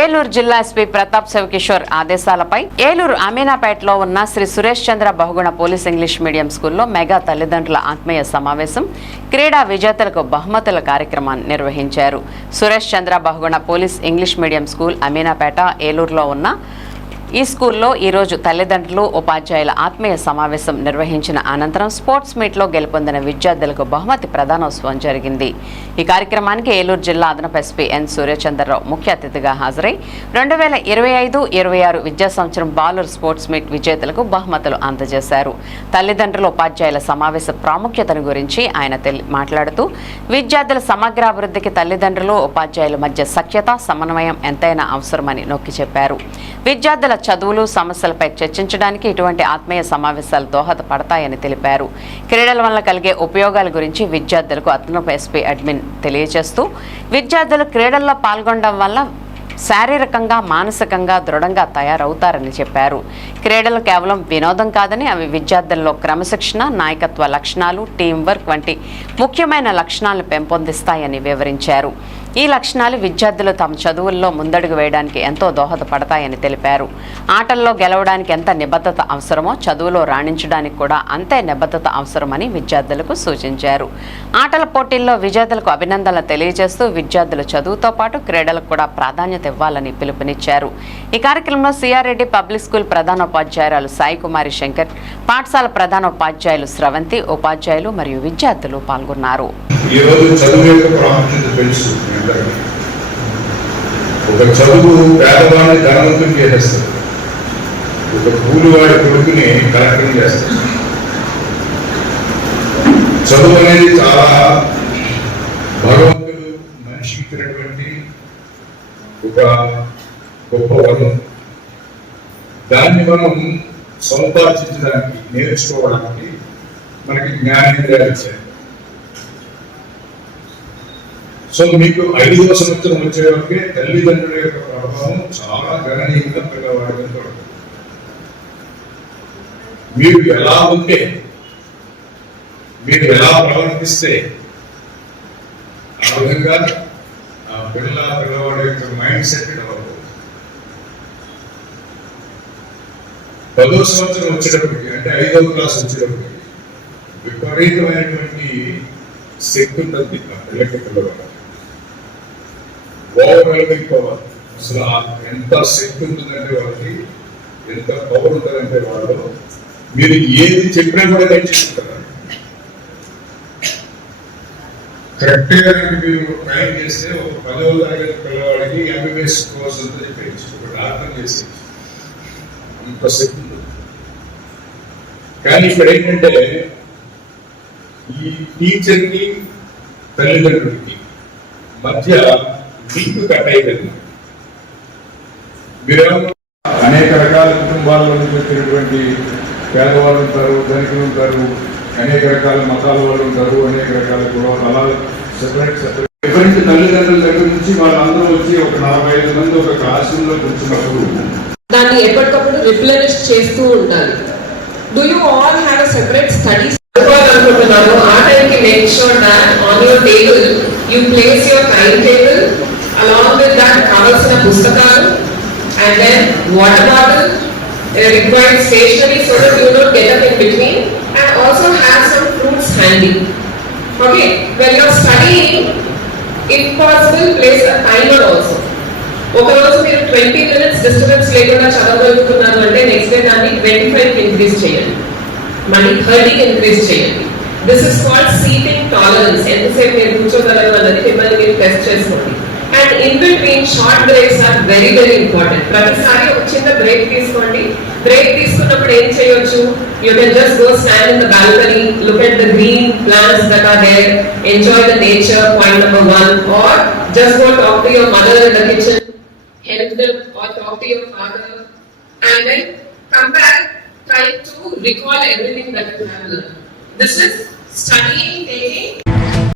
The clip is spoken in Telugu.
ఏలూరు జిల్లా ఎస్పీ ప్రతాప్ శివకిషోర్ ఆదేశాలపై ఏలూరు అమీనాపేటలో ఉన్న Sri Suresh Chandra Bahuguna police English medium స్కూల్లో మెగా తల్లిదండ్రుల ఆత్మీయ సమావేశం క్రీడా విజేతలకు బహుమతుల కార్యక్రమాన్ని నిర్వహించారు. Suresh Chandra Bahuguna police English medium school Aminapeta ఏలూరులో ఉన్న ఈ స్కూల్లో ఈరోజు తల్లిదండ్రులు ఉపాధ్యాయుల ఆత్మీయ సమావేశం నిర్వహించిన అనంతరం స్పోర్ట్స్ మీట్లో గెలుపొందిన విద్యార్థులకు బహుమతి ప్రదానోత్సవం జరిగింది. ఈ కార్యక్రమానికి ఏలూరు జిల్లా అదనపు ఎస్పీ ఎన్ సూర్యచంద్రరావు ముఖ్య అతిథిగా హాజరై రెండు వేల ఇరవై ఐదు ఇరవై ఆరు విద్యా సంవత్సరం బాలర్ స్పోర్ట్స్ మీట్ విజేతలకు బహుమతులు అందజేశారు. తల్లిదండ్రుల ఉపాధ్యాయుల సమావేశ ప్రాముఖ్యతను గురించి ఆయన మాట్లాడుతూ విద్యార్థుల సమగ్రాభివృద్ధికి తల్లిదండ్రులు ఉపాధ్యాయుల మధ్య సఖ్యత సమన్వయం ఎంతైనా అవసరమని నొక్కి చెప్పారు. విద్యార్థుల చదువులు సమస్యలపై చర్చించడానికి ఇటువంటి ఆత్మీయ సమావేశాలు దోహదపడతాయని తెలిపారు. క్రీడల వల్ల కలిగే ఉపయోగాల గురించి విద్యార్థులకు అదనపు ఎస్పీ అడ్మిన్ తెలియజేస్తూ విద్యార్థులు క్రీడల్లో పాల్గొనడం వల్ల శారీరకంగా మానసికంగా దృఢంగా తయారవుతారని చెప్పారు. క్రీడలు కేవలం వినోదం కాదని అవి విద్యార్థుల్లో క్రమశిక్షణ నాయకత్వ లక్షణాలు టీం వర్క్ వంటి ముఖ్యమైన లక్షణాలను పెంపొందిస్తాయని వివరించారు. ఈ లక్షణాలు విద్యార్థులు తమ చదువుల్లో ముందడుగు వేయడానికి ఎంతో దోహదపడతాయని తెలిపారు. ఆటల్లో గెలవడానికి ఎంత నిబద్ధత అవసరమో చదువులో రాణించడానికి కూడా అంతే నిబద్ధత అవసరమని విద్యార్థులకు సూచించారు. ఆటల పోటీల్లో విద్యార్థులకు అభినందనలు తెలియజేస్తూ విద్యార్థులు చదువుతో పాటు క్రీడలకు కూడా ప్రాధాన్యత ఇవ్వాలని పిలుపునిచ్చారు. ఈ కార్యక్రమంలో సిఆర్రెడ్డి పబ్లిక్ స్కూల్ ప్రధానోపాధ్యాయురాలు సాయి కుమారి శంకర్ పాఠశాల ప్రధానోపాధ్యాయులు స్రవంతి ఉపాధ్యాయులు మరియు విద్యార్థులు పాల్గొన్నారు. ఒక చదువు పేదవాడిని ధనవంతం చేసేస్తారు ఒక కూలివాడి కొడుకుని కలెక్టర్ చేస్తారు చదువు అనేది చాలా ఒక గొప్ప వరం దాన్ని మనం సంపాదించడానికి నేర్చుకోవడానికి మనకి జ్ఞానేంద్రియాలు ఇచ్చాయి సో మీకు ఐదవ సంవత్సరం వచ్చే వరకే తల్లిదండ్రుల యొక్క ప్రభావం చాలా గణనీయంగా పిల్లవాడి మీద పడుతుంది మీరు ఎలా ఉంటే మీరు ఎలా ప్రవర్తిస్తే ఆ విధంగా బిర్లా పిల్లవాడి యొక్క మైండ్ సెట్ డెవలప్ పదో సంవత్సరం వచ్చేటప్పటికి అంటే ఐదవ క్లాస్ వచ్చేటప్పటికి విపరీతమైనటువంటి శక్తి ఉంటుంది ఆ పిల్లకి పిల్లవాడు ఓవర్వెల్మింగ్ పవర్ అసలు ఎంత శక్తి ఉంటుందంటే వాళ్ళకి ఎంత పవర్ ఉంటుందంటే వాళ్ళు మీరు ఏది చెప్పినా కూడా నేర్చుకుంటారు కరెక్ట్గా కనుక మీరు ట్రైన్ చేస్తే ఒక పదవ తరగతి పిల్లవాడికి ఎంబీబీఎస్ కోర్స్ అంతా చెప్పేయచ్చు అర్థం చేసి అంత శక్తి కానీ ఇక్కడ ఏంటంటే ఈ టీచర్కి తల్లిదండ్రులకి మధ్య లింక్ కట్ అయిపోయింది. మీరేమో అనేక రకాల కుటుంబాల్లో నుంచి వచ్చినటువంటి పేదవాళ్ళు ఉంటారు ధనికులు ఉంటారు అనేక రకాల మతాల వాళ్ళు ఉంటారు అనేక రకాల కులాలు అలా సెపరేట్ సెపరేట్ డిఫరెంట్ తల్లిదండ్రుల దగ్గర నుంచి వాళ్ళందరూ వచ్చి ఒక నలభై ఐదు మంది ఒక క్లాస్ రూమ్లో కూర్చున్నప్పుడు దాన్ని ఎప్పటికప్పుడు రిప్లెనిష్ చేస్తూ ఉండాలి. Do you all have a separate studies అనుకుంటున్నాను ఆ టైంకి make sure that on your table you place your time table along with that కావాల్సిన పుస్తకాలు and then water bottle required stationery so that you don't get up in between also also some fruits handy. Okay, okay you are studying, if possible, place a timer also ఒక రోజు మీరు ట్వంటీ మినిట్స్ డిస్టర్బెన్స్ లేకుండా చదవగలుగుతున్నారు అంటే నెక్స్ట్ డే దాన్ని ట్వంటీ ఫైవ్ ఇంక్రీజ్ చేయండి. మళ్ళీ థర్టీకి ఇంక్రీజ్ చేయండి. This is called sitting tolerance ఎంతసేపు మీరు కూర్చోగలరు అన్నది మిమ్మల్ని మీరు టెస్ట్ చేసుకోండి. And in between short breaks are very very important ప్రతిసారి ఒక చిన్న బ్రేక్ తీసుకోండి బ్రేక్ తీసుకున్నప్పుడు ఏం చేయొచ్చు you can just go stand in the balcony look at the green plants that are there enjoy the nature point number one or just go talk to your mother in the kitchen help them or talk to your father and then come back try to recall everything that you have learned. This is studying, taking